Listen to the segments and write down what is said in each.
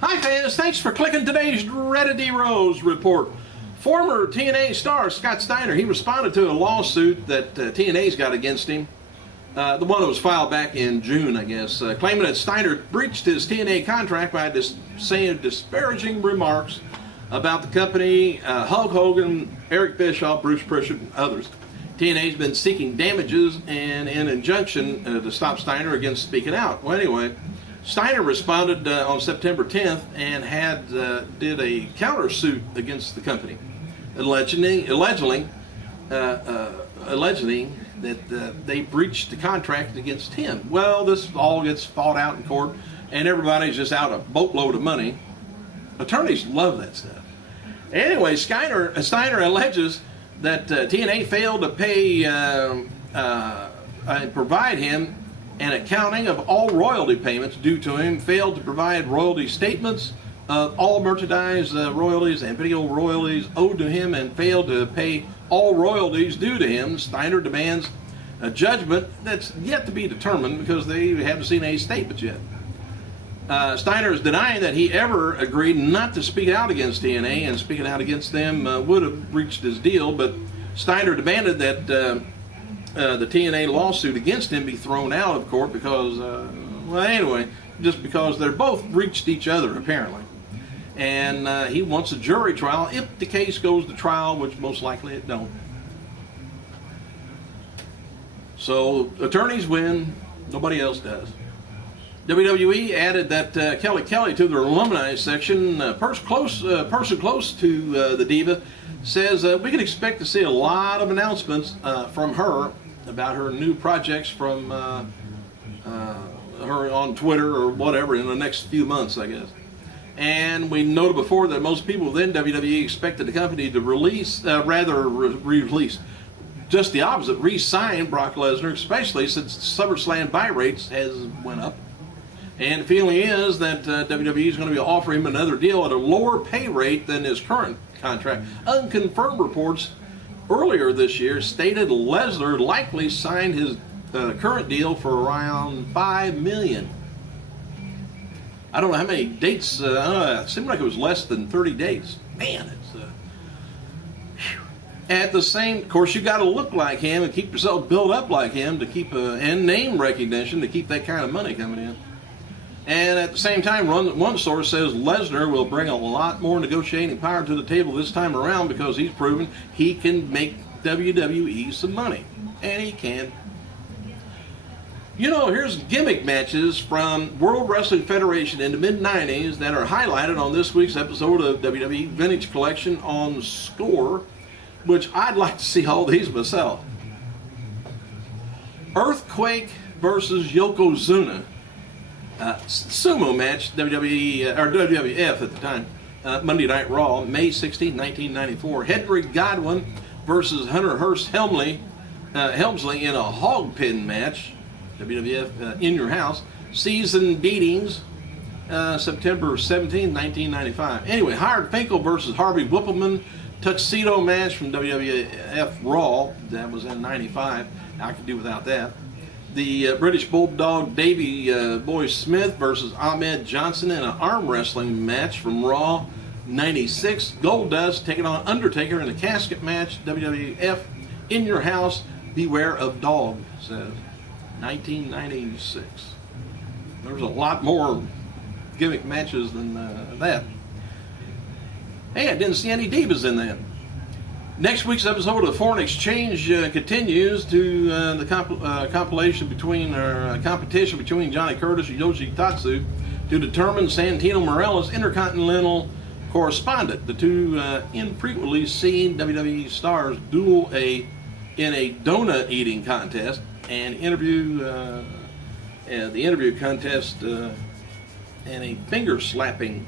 Hi fans, thanks for clicking today's Reddit Rose report. Former TNA star Scott Steiner, he responded to a lawsuit that TNA's got against him. The one that was filed back in June, I guess, claiming that Steiner breached his TNA contract by saying disparaging remarks about the company, Hulk Hogan, Eric Bischoff, Bruce Prichard, and others. TNA's been seeking damages and an injunction to stop Steiner against speaking out. Well, anyway, Steiner responded on September 10th and did a countersuit against the company, alleging that they breached the contract against him. Well, this all gets fought out in court, and everybody's just out a boatload of money. Attorneys love that stuff. Anyway, Steiner alleges that TNA failed to pay and provide him an accounting of all royalty payments due to him, failed to provide royalty statements of all merchandise royalties and video royalties owed to him, and failed to pay all royalties due to him. Steiner demands a judgment that's yet to be determined because they haven't seen any statements yet. Steiner is denying that he ever agreed not to speak out against TNA, and speaking out against them would have reached his deal, but Steiner demanded that the TNA lawsuit against him be thrown out of court because, well, anyway, just because they're both reached each other, apparently. And he wants a jury trial if the case goes to trial, which most likely it don't. So attorneys win, nobody else does. WWE added that Kelly to their alumni section. Person close to the Diva says we can expect to see a lot of announcements from her about her new projects from her on Twitter or whatever in the next few months, I guess. And we noted before that most people within WWE expected the company to release just the opposite, re-sign Brock Lesnar, especially since SummerSlam buy rates has went up. And the feeling is that WWE is going to be offering him another deal at a lower pay rate than his current contract. Unconfirmed reports earlier this year stated Lesnar likely signed his current deal for around $5 million. I don't know how many dates. It seemed like it was less than 30 dates. Man, it's at the same. Of course, you got to look like him and keep yourself built up like him to keep and name recognition to keep that kind of money coming in. And at the same time, one source says Lesnar will bring a lot more negotiating power to the table this time around because he's proven he can make WWE some money. And he can. You know, here's gimmick matches from World Wrestling Federation in the mid-90s that are highlighted on this week's episode of WWE Vintage Collection on Score, which I'd like to see all these myself. Earthquake versus Yokozuna. Sumo match, WWE or WWF at the time, Monday Night Raw, May 16, 1994. Hedrick Godwin versus Hunter Hearst Helmsley in a hog pin match, WWF In Your House. Season Beatings, September 17, 1995. Anyway, Howard Finkel versus Harvey Whippleman, tuxedo match from WWF Raw, that was in 95. I could do without that. The British Bulldog Davey Boy Smith versus Ahmed Johnson in an arm wrestling match from Raw 96. Goldust taking on Undertaker in a casket match, WWF In Your House, Beware of Dog, says 1996. There's a lot more gimmick matches than that. Hey, I didn't see any divas in that. Next week's episode of Foreign Exchange continues to the competition between Johnny Curtis and Yoshi Tatsu to determine Santino Marella's Intercontinental Correspondent. The two infrequently seen WWE stars duel in a donut eating contest and the interview contest and a finger slapping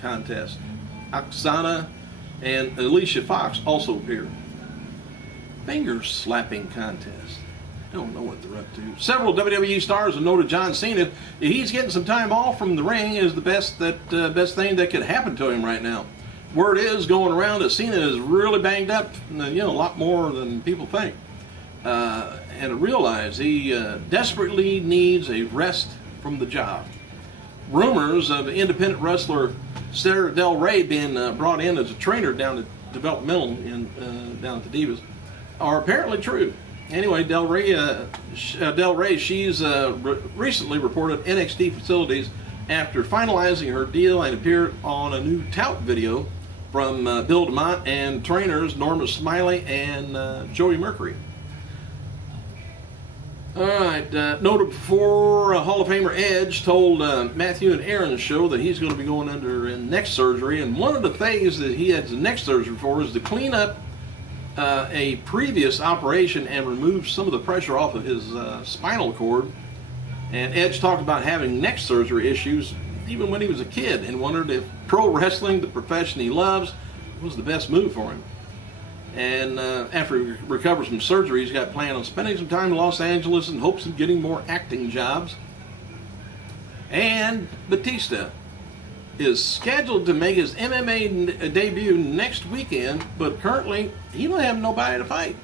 contest. Oksana and Alicia Fox also appeared. Finger slapping contest. I don't know what they're up to. Several WWE stars have noted John Cena. He's getting some time off from the ring is the best thing that could happen to him right now. Word is going around that Cena is really banged up, a lot more than people think. And to realize he desperately needs a rest from the job. rumors of independent wrestler Sarah Del Rey being brought in as a trainer down to Developmental down at the Divas are apparently true. Anyway, Del Rey, she's recently reported NXT facilities after finalizing her deal and appeared on a new tout video from Bill DeMott and trainers Norma Smiley and Joey Mercury. All right, noted before Hall of Famer Edge told Matthew and Aaron's show that he's going to be going under neck surgery, and one of the things that he had neck surgery for is to clean up a previous operation and remove some of the pressure off of his spinal cord. And Edge talked about having neck surgery issues even when he was a kid and wondered if pro wrestling, the profession he loves, was the best move for him. And after he recovers from surgery, he's got planned on spending some time in Los Angeles in hopes of getting more acting jobs. And Batista is scheduled to make his MMA debut next weekend, but currently he don't have nobody to fight.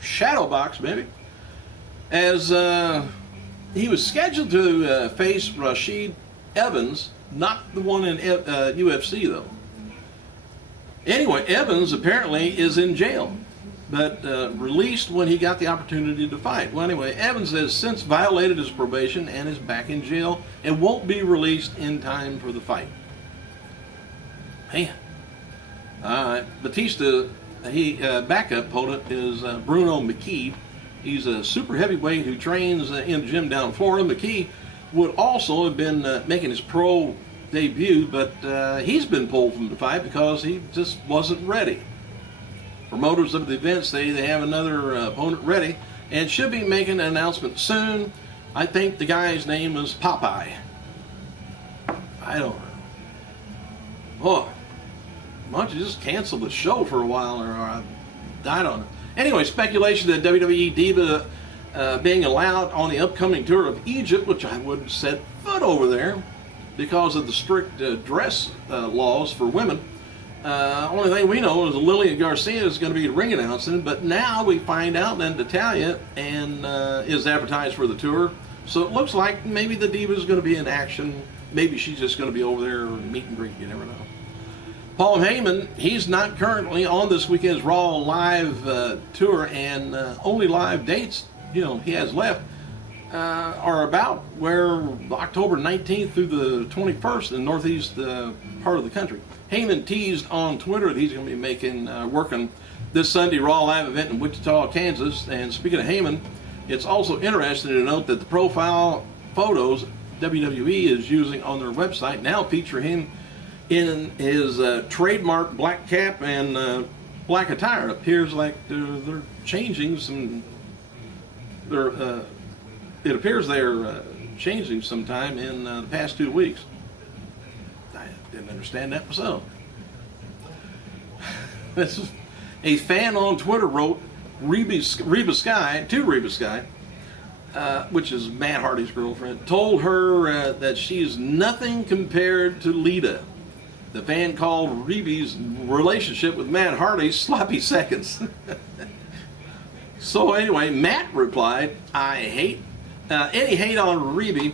Shadowbox, maybe. As he was scheduled to face Rashid Evans, not the one in UFC though. Anyway, Evans apparently is in jail, but released when he got the opportunity to fight. Well, anyway, Evans has since violated his probation and is back in jail and won't be released in time for the fight. Man. Batista, backup opponent is Bruno McKee. He's a super heavyweight who trains in the gym down in Florida. McKee would also have been making his pro debut, but he's been pulled from the fight because he just wasn't ready. Promoters of the event say they have another opponent ready and should be making an announcement soon. I think the guy's name is Popeye. I don't know. Oh, why don't you just cancel the show for a while, or I died on it. Anyway, speculation that WWE Diva being allowed on the upcoming tour of Egypt, which I wouldn't set foot over there because of the strict dress laws for women. Only thing we know is Lillian Garcia is going to be ring announcing, but now we find out that Natalya is advertised for the tour. So it looks like maybe the Diva is going to be in action. Maybe she's just going to be over there meet and greet. You never know. Paul Heyman, he's not currently on this weekend's Raw Live tour, and only live dates he has left are about where October 19th through the 21st in the northeast part of the country. Heyman teased on Twitter that he's going to be working this Sunday Raw Live event in Wichita, Kansas. And speaking of Heyman, it's also interesting to note that the profile photos WWE is using on their website now feature him in his trademark black cap and black attire. It appears like they're changing some. It appears they're changing sometime in the past 2 weeks. I didn't understand that myself. This is a fan on Twitter wrote Reba Sky, which is Matt Hardy's girlfriend, told her that she's nothing compared to Lita. The fan called Rebe's relationship with Matt Hardy sloppy seconds. So anyway, Matt replied, I hate any hate on Reba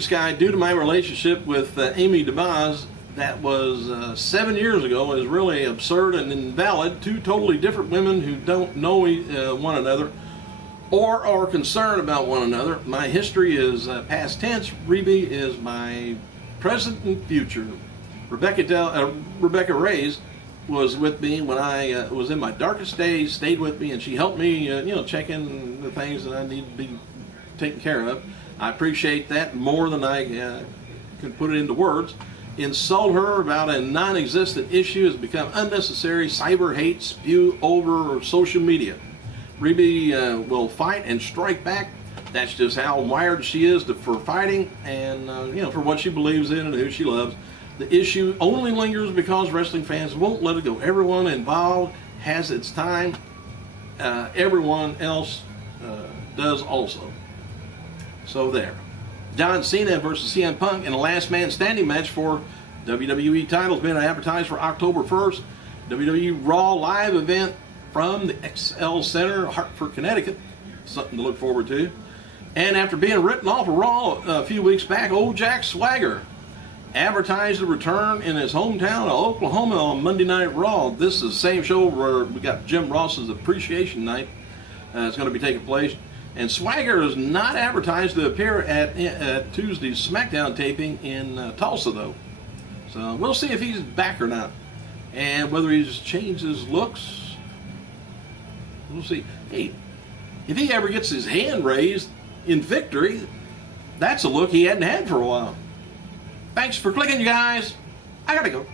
Sky due to my relationship with Amy DeVos that was 7 years ago is really absurd and invalid. Two totally different women who don't know one another or are concerned about one another. My history is past tense. Reba is my present and future. Rebecca Reyes was with me when I was in my darkest days, stayed with me, and she helped me, check in the things that I need to be taken care of. I appreciate that more than I can put it into words. Insult her about a non-existent issue has become unnecessary cyber hate spew over social media. Reba will fight and strike back. That's just how wired she is for fighting and for what she believes in and who she loves. The issue only lingers because wrestling fans won't let it go. Everyone involved has its time. Everyone else does also. So there. John Cena versus CM Punk in a last man standing match for WWE titles being advertised for October 1st. WWE Raw Live event from the XL Center, Hartford, Connecticut. Something to look forward to. And after being written off of Raw a few weeks back, old Jack Swagger advertised a return in his hometown of Oklahoma on Monday Night Raw. This is the same show where we got Jim Ross's Appreciation Night. It's going to be taking place. And Swagger is not advertised to appear at Tuesday's SmackDown taping in Tulsa, though. So we'll see if he's back or not. And whether he's changed his looks, we'll see. Hey, if he ever gets his hand raised in victory, that's a look he hadn't had for a while. Thanks for clicking, you guys. I gotta go.